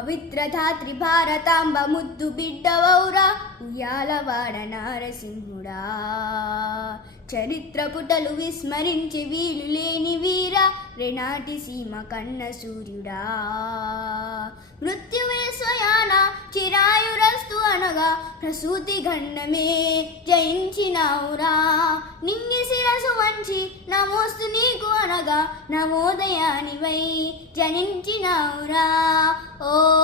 పవిత్రధాత్రి భారతాంబ ముద్దు బిడ్డవౌరా ఉయ్యాలవాడ నారసింహుడా. చరిత్ర పుటలు విస్మరించి వీలు లేని వీర రెనాటి సీమ కన్న సూర్యుడా. మృత్యువే స్వయాన చిరాయురస్తు అనగా ప్రసూతి గండమే జయించినావురా. నింగి శిరసు వంచి నమోస్తు నీకు అనగా నవోదయానివై జనించినావురా. ఓ